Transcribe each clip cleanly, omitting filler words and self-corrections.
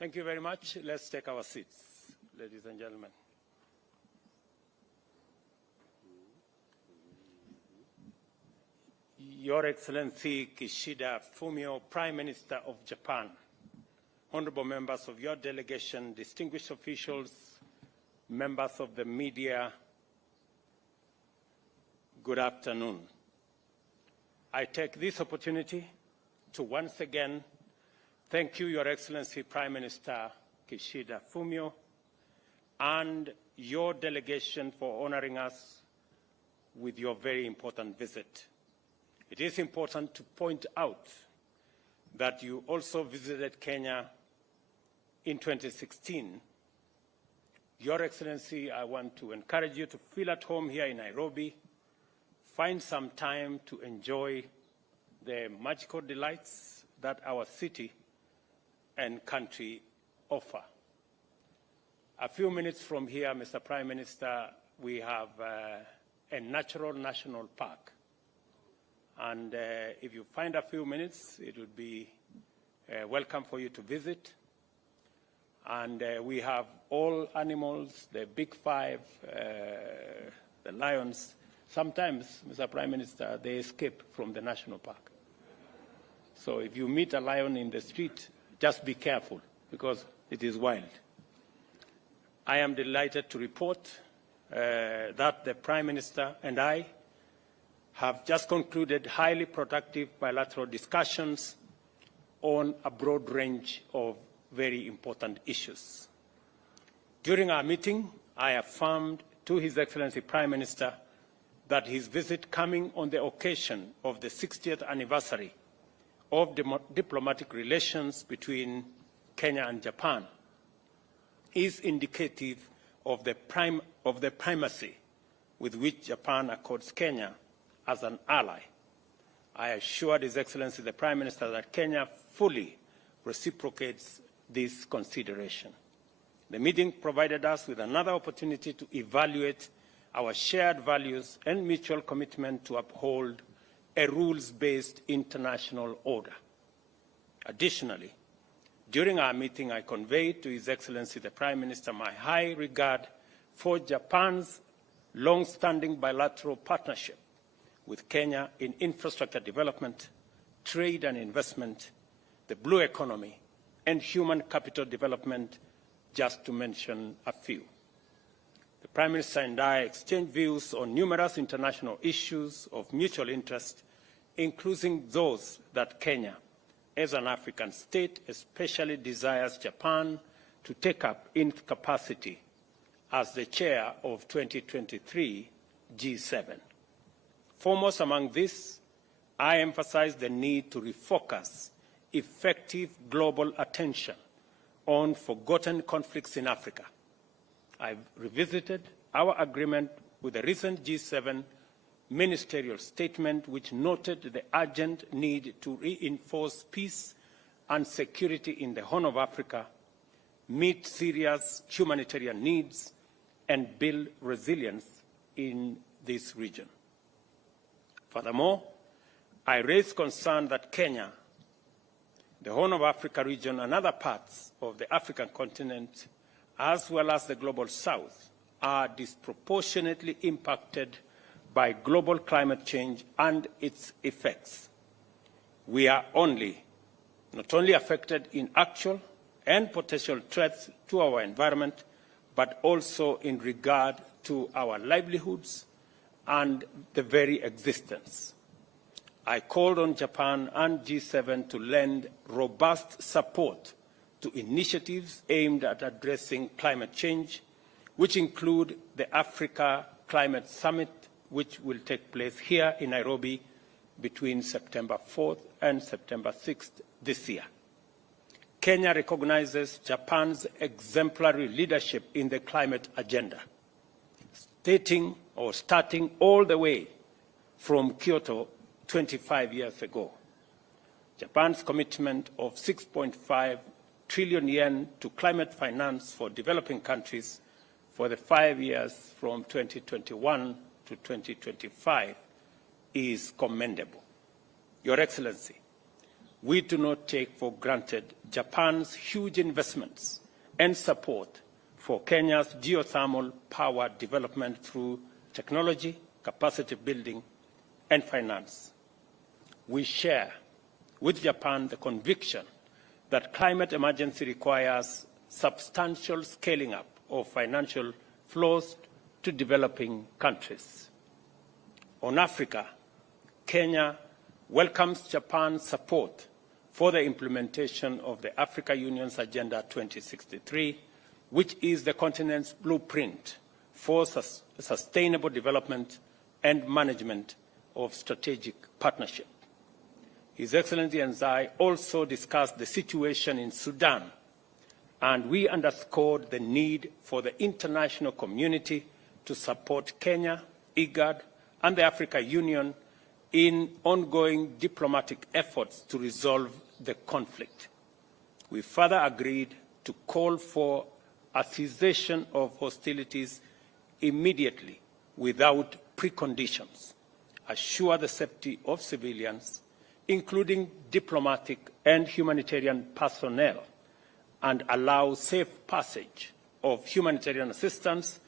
Thank you very much. Let's take our seats, ladies and gentlemen. Your Excellency Kishida Fumio, Prime Minister of Japan, honorable members of your delegation, distinguished officials, members of the media, good afternoon. I take this opportunity to once again thank you, Your Excellency Prime Minister Kishida Fumio, and your delegation for honoring us with your very important visit. It is important to point out that you also visited Kenya in 2016. Your Excellency, I want to encourage you to feel at home here in Nairobi. Find some time to enjoy the magical delights that our city and country offer. A few minutes from here, Mr. Prime Minister, we have a natural national park. And if you find a few minutes, it would be welcome for you to visit. And we have all animals, the big five, the lions. Sometimes, Mr. Prime Minister, they escape from the national park. So if you meet a lion in the street, just be careful, because it is wild. I am delighted to report that the Prime Minister and I have just concluded highly productive bilateral discussions on a broad range of very important issues. During our meeting, I affirmed to His Excellency Prime Minister that his visit coming on the occasion of the 60th anniversary of diplomatic relations between Kenya and Japan is indicative of the primacy with which Japan accords Kenya as an ally. I assured His Excellency the Prime Minister that Kenya fully reciprocates this consideration. The meeting provided us with another opportunity to evaluate our shared values and mutual commitment to uphold a rules-based international order. Additionally, during our meeting, I conveyed to His Excellency the Prime Minister my high regard for Japan's long-standing bilateral partnership with Kenya in infrastructure development, trade and investment, the blue economy, and human capital development, just to mention a few. The Prime Minister and I exchanged views on numerous international issues of mutual interest, including those that Kenya, as an African state, especially desires Japan to take up in capacity as the chair of 2023 G7. Foremost among these, I emphasize the need to refocus effective global attention on forgotten conflicts in Africa. I've revisited our agreement with the recent G7 ministerial statement, which noted the urgent need to reinforce peace and security in the Horn of Africa, meet serious humanitarian needs, and build resilience in this region. Furthermore, I raised concern that Kenya, the Horn of Africa region, and other parts of the African continent, as well as the Global South, are disproportionately impacted by global climate change and its effects. We are not only affected in actual and potential threats to our environment, but also in regard to our livelihoods and the very existence. I called on Japan and G7 to lend robust support to initiatives aimed at addressing climate change, which include the Africa Climate Summit, which will take place here in Nairobi between September 4th and September 6th this year. Kenya recognizes Japan's exemplary leadership in the climate agenda, starting all the way from Kyoto 25 years ago. Japan's commitment of 6.5 trillion yen to climate finance for developing countries for the 5 years from 2021 to 2025 is commendable. Your Excellency, we do not take for granted Japan's huge investments and support for Kenya's geothermal power development through technology, capacity building, and finance. We share with Japan the conviction that climate emergency requires substantial scaling up of financial flows to developing countries. On Africa, Kenya welcomes Japan's support for the implementation of the Africa Union's Agenda 2063, which is the continent's blueprint for sustainable development and management of strategic partnership. His Excellency and I also discussed the situation in Sudan, and we underscored the need for the international community to support Kenya, IGAD, and the Africa Union in ongoing diplomatic efforts to resolve the conflict. We further agreed to call for a cessation of hostilities immediately without preconditions, assure the safety of civilians, including diplomatic and humanitarian personnel, and allow safe passage of humanitarian assistance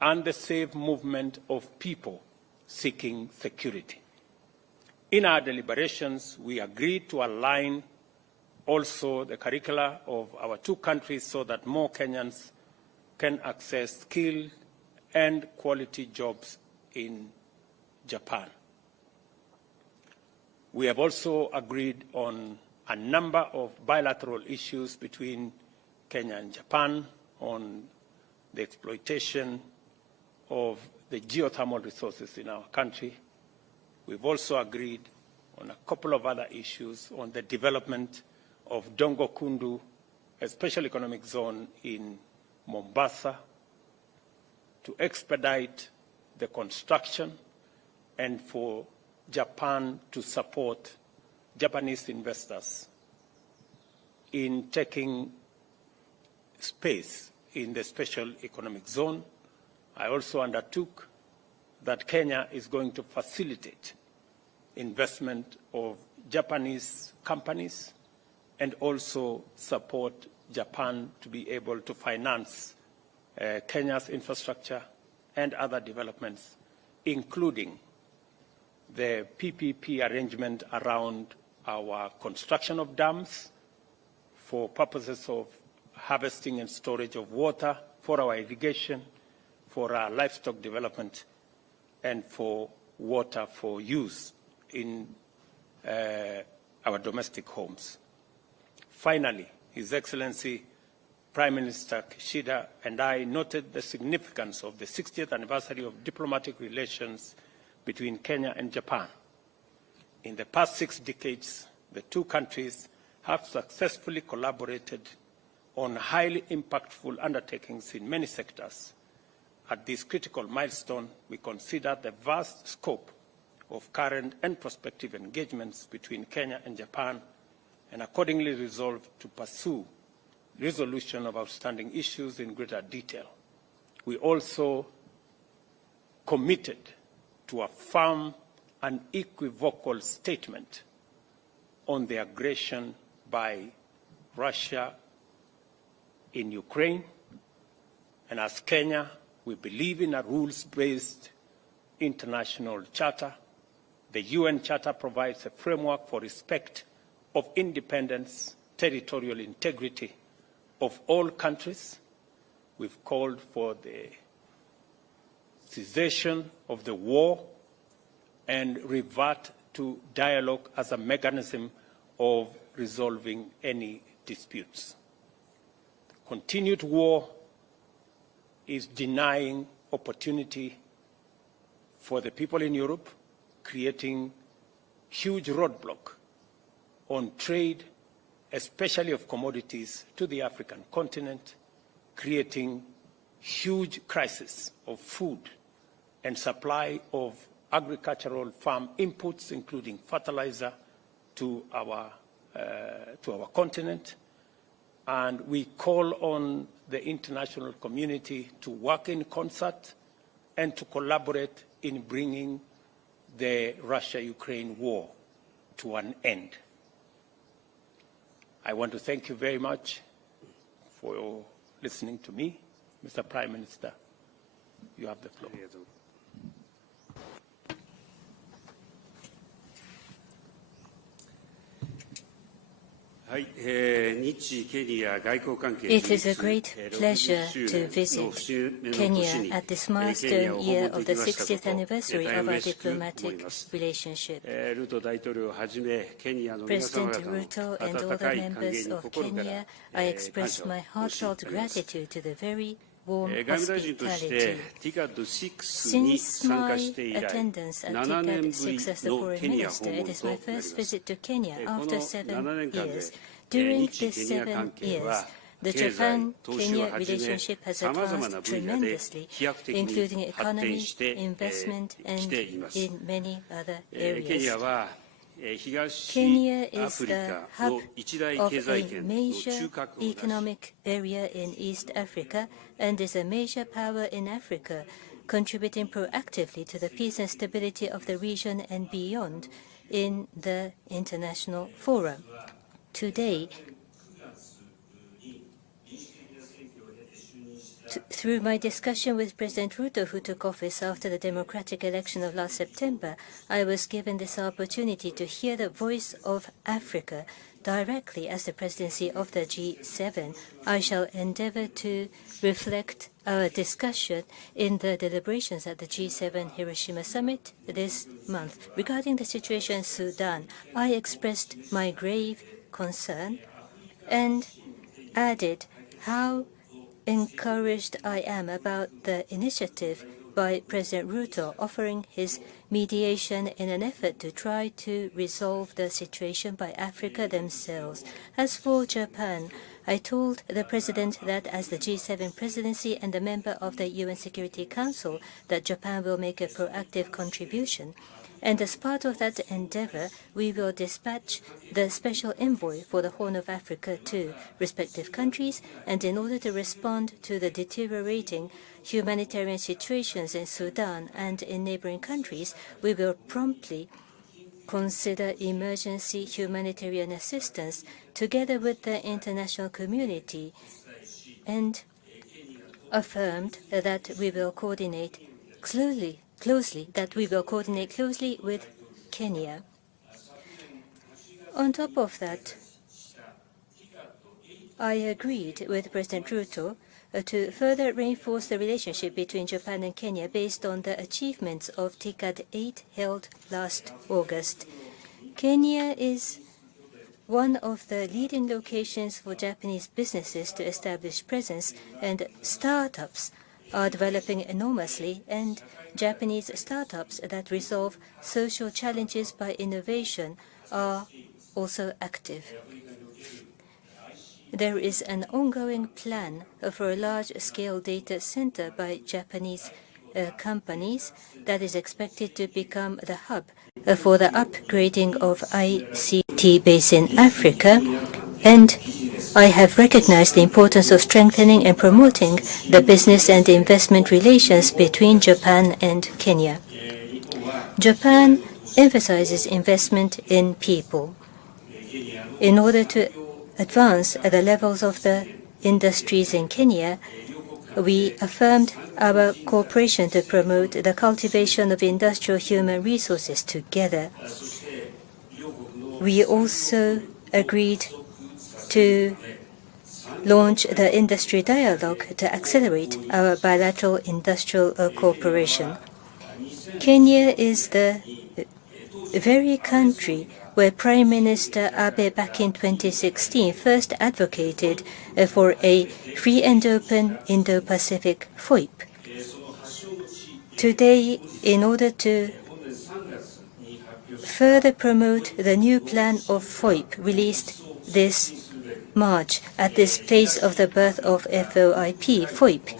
and the safe movement of people seeking security. In our deliberations, we agreed to align also the curricula of our two countries so that more Kenyans can access skilled and quality jobs in Japan. We have also agreed on a number of bilateral issues between Kenya and Japan on the exploitation of the geothermal resources in our country. We've also agreed on a couple of other issues on the development of Dongo Kundu, a special economic zone in Mombasa, to expedite the construction and for Japan to support Japanese investors in taking space in the special economic zone. I also undertook that Kenya is going to facilitate investment of Japanese companies and also support Japan to be able to finance Kenya's infrastructure and other developments, including the PPP arrangement around our construction of dams for purposes of harvesting and storage of water, for our irrigation, for our livestock development, and for water for use in our domestic homes. Finally, His Excellency Prime Minister Kishida and I noted the significance of the 60th anniversary of diplomatic relations between Kenya and Japan. In the past 6 decades, the two countries have successfully collaborated on highly impactful undertakings in many sectors. At this critical milestone, we consider the vast scope of current and prospective engagements between Kenya and Japan and accordingly resolved to pursue resolution of outstanding issues in greater detail. We also committed to a firm and equivocal statement on the aggression by Russia in Ukraine. And as Kenya, we believe in a rules-based international charter. The UN Charter provides a framework for respect of independence, territorial integrity of all countries. We've called for the cessation of the war and revert to dialogue as a mechanism of resolving any disputes. Continued war is denying opportunity for the people in Europe, creating huge roadblock on trade, especially of commodities, to the African continent, creating huge crisis of food and supply of agricultural farm inputs, including fertilizer, to our continent. And we call on the international community to work in concert and to collaborate in bringing the Russia-Ukraine war to an end. I want to thank you very much for listening to me. Mr. Prime Minister, you have the floor. はい、日ケニア外交関係 It is a great pleasure to visit Kenya at this milestone year of the 60th anniversary of our diplomatic relationship. President Ruto and all the members of Kenya, I express my heartfelt gratitude to the very warm hospitality. Since my attendance at TICAD 6 as the foreign minister, it is my first visit to Kenya after 7 years. During these 7 years, the Japan-Kenya relationship has advanced tremendously, including economy, investment, and in many other areas. Kenya is the hub of a major economic area in East Africa and is a major power in Africa, contributing proactively to the peace and stability of the region and beyond in the international fora. Today, through my discussion with President Ruto, who took office after the democratic election of last September, I was given this opportunity to hear the voice of Africa directly as the presidency of the G7. I shall endeavor to reflect our discussion in the deliberations at the G7 Hiroshima Summit this month. Regarding the situation in Sudan, I expressed my grave concern and added how encouraged I am about the initiative by President Ruto offering his mediation in an effort to try to resolve the situation by Africa themselves. As for Japan, I told the President that as the G7 presidency and a member of the UN Security Council, that Japan will make a proactive contribution. And as part of that endeavor, we will dispatch the special envoy for the Horn of Africa to respective countries, and in order to respond to the deteriorating humanitarian situations in Sudan and in neighboring countries, we will promptly consider emergency humanitarian assistance together with the international community, and affirmed that we will coordinate closely with Kenya. On top of that, I agreed with President Ruto to further reinforce the relationship between Japan and Kenya based on the achievements of TICAD 8 held last August. Kenya is one of the leading locations for Japanese businesses to establish presence, and startups are developing enormously, and Japanese startups that resolve social challenges by innovation are also active. There is an ongoing plan for a large-scale data center by Japanese companies that is expected to become the hub for the upgrading of ICT base in Africa, and I have recognized the importance of strengthening and promoting the business and investment relations between Japan and Kenya. Japan emphasizes investment in people. In order to advance the levels of the industries in Kenya, we affirmed our cooperation to promote the cultivation of industrial human resources together. We also agreed to launch the industry dialogue to accelerate our bilateral industrial cooperation. Kenya is the very country where Prime Minister Abe back in 2016 first advocated for a free and open Indo-Pacific FOIP. Today, in order to further promote the new plan of FOIP released this March at this place of the birth of FOIP,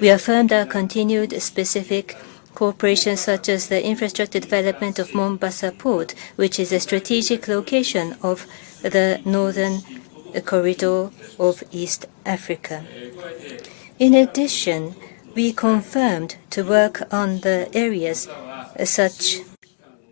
we affirmed our continued specific cooperation, such as the infrastructure development of Mombasa Port, which is a strategic location of the northern corridor of East Africa. In addition, we confirmed to work on the areas such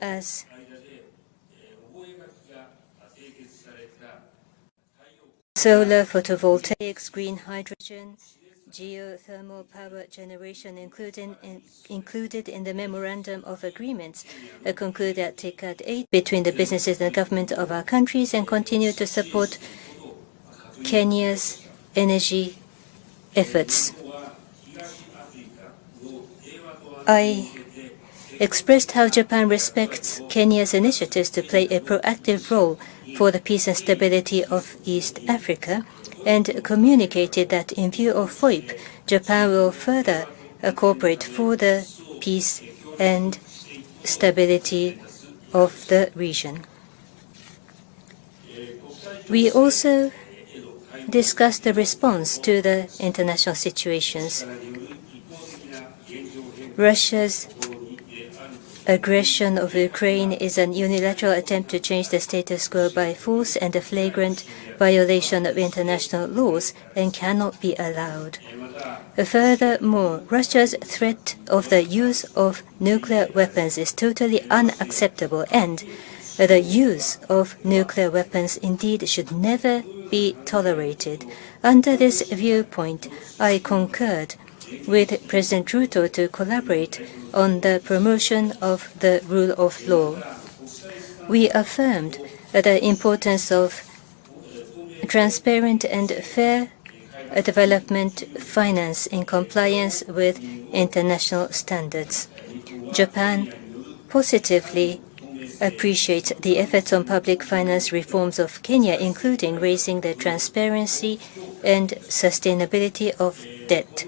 as solar photovoltaics, green hydrogen, geothermal power generation included in the Memorandum of Agreements concluded at TICAD 8 between the businesses and government of our countries and continue to support Kenya's energy efforts. I expressed how Japan respects Kenya's initiatives to play a proactive role for the peace and stability of East Africa and communicated that in view of FOIP, Japan will further cooperate for the peace and stability of the region. We also discussed the response to the international situations. Russia's aggression of Ukraine is an unilateral attempt to change the status quo by force and a flagrant violation of international laws and cannot be allowed. Furthermore, Russia's threat of the use of nuclear weapons is totally unacceptable, and the use of nuclear weapons indeed should never be tolerated. Under this viewpoint, I concurred with President Ruto to collaborate on the promotion of the rule of law. We affirmed the importance of transparent and fair development finance in compliance with international standards. Japan positively appreciates the efforts on public finance reforms of Kenya, including raising the transparency and sustainability of debt.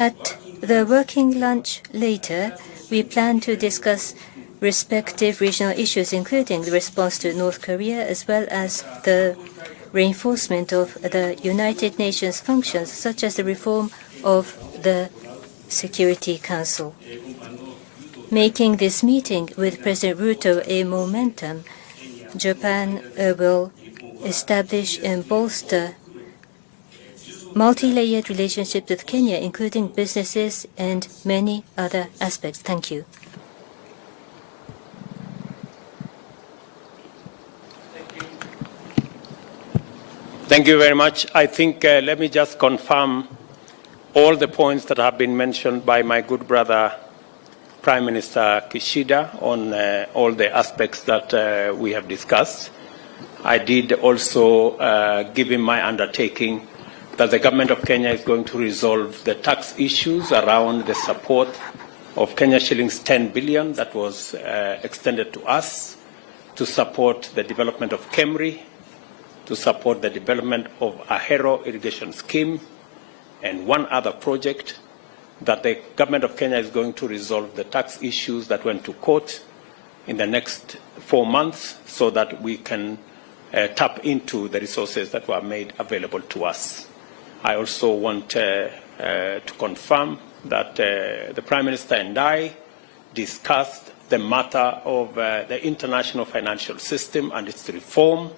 At the working lunch later, we plan to discuss respective regional issues, including the response to North Korea, as well as the reinforcement of the United Nations functions, such as the reform of the Security Council. Making this meeting with President Ruto a momentum, Japan will establish and bolster multi-layered relationships with Kenya, including businesses and many other aspects. Thank you. Thank you very much. I think let me just confirm all the points that have been mentioned by my good brother, Prime Minister Kishida, on all the aspects that we have discussed. I did also give him my undertaking that the government of Kenya is going to resolve the tax issues around the support of Kenya shillings 10 billion that was extended to us to support the development of KEMRI, to support the development of Ahero irrigation scheme, and one other project that the government of Kenya is going to resolve the tax issues that went to court in the next 4 months so that we can tap into the resources that were made available to us. I also want to confirm that the Prime Minister and I discussed the matter of the international financial system and its reform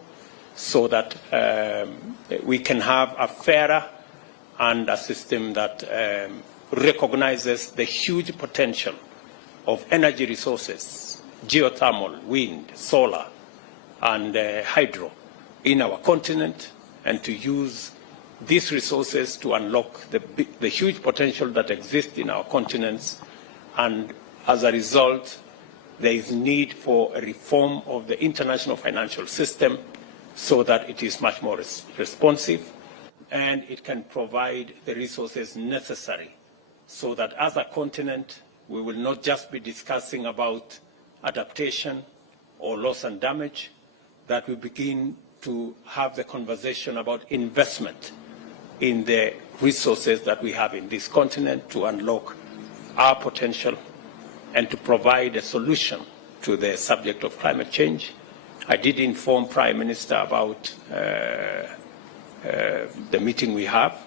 so that we can have a fairer and a system that recognizes the huge potential of energy resources, geothermal, wind, solar, and hydro in our continent, and to use these resources to unlock the huge potential that exists in our continents. And as a result, there is need for a reform of the international financial system so that it is much more responsive and it can provide the resources necessary so that as a continent, we will not just be discussing about adaptation or loss and damage, that we begin to have the conversation about investment in the resources that we have in this continent to unlock our potential and to provide a solution to the subject of climate change. I did inform Prime Minister about the meeting we have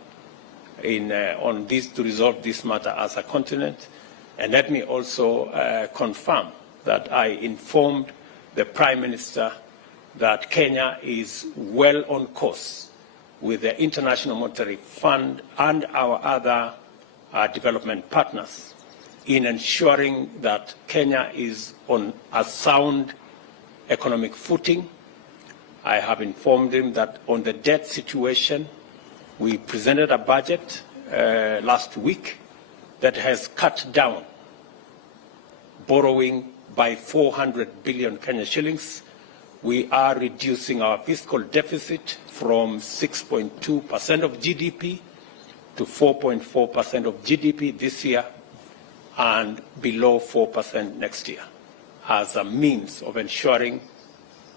on this to resolve this matter as a continent. And let me also confirm that I informed the Prime Minister that Kenya is well on course with the International Monetary Fund and our other development partners in ensuring that Kenya is on a sound economic footing I have informed him that on the debt situation, we presented a budget last week that has cut down borrowing by 400 billion Kenya shillings. We are reducing our fiscal deficit from 6.2% of GDP to 4.4% of GDP this year and below 4% next year as a means of ensuring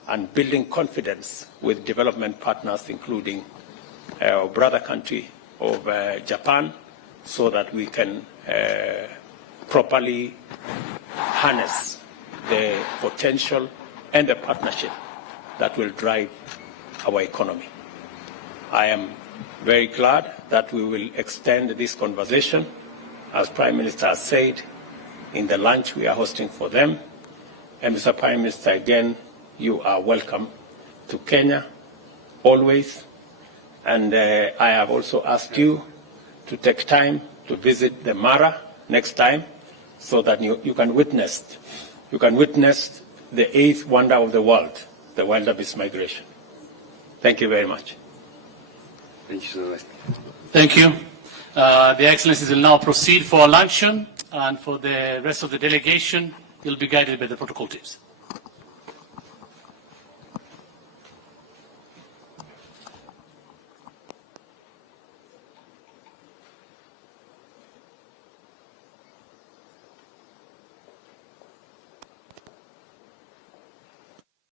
and building confidence with development partners, including our brother country of Japan, so that we can properly harness the potential and the partnership that will drive our economy. I am very glad that we will extend this conversation, as Prime Minister has said, in the lunch we are hosting for them. And Mr. Prime Minister, again, you are welcome to Kenya always. And I have also asked you to take time to visit the Mara next time, so that you can witness the eighth wonder of the world, the wildebeest migration. Thank you very much. Thank you so much. Thank you. The Excellencies will now proceed for luncheon, and for the rest of the delegation, you'll be guided by the protocol teams.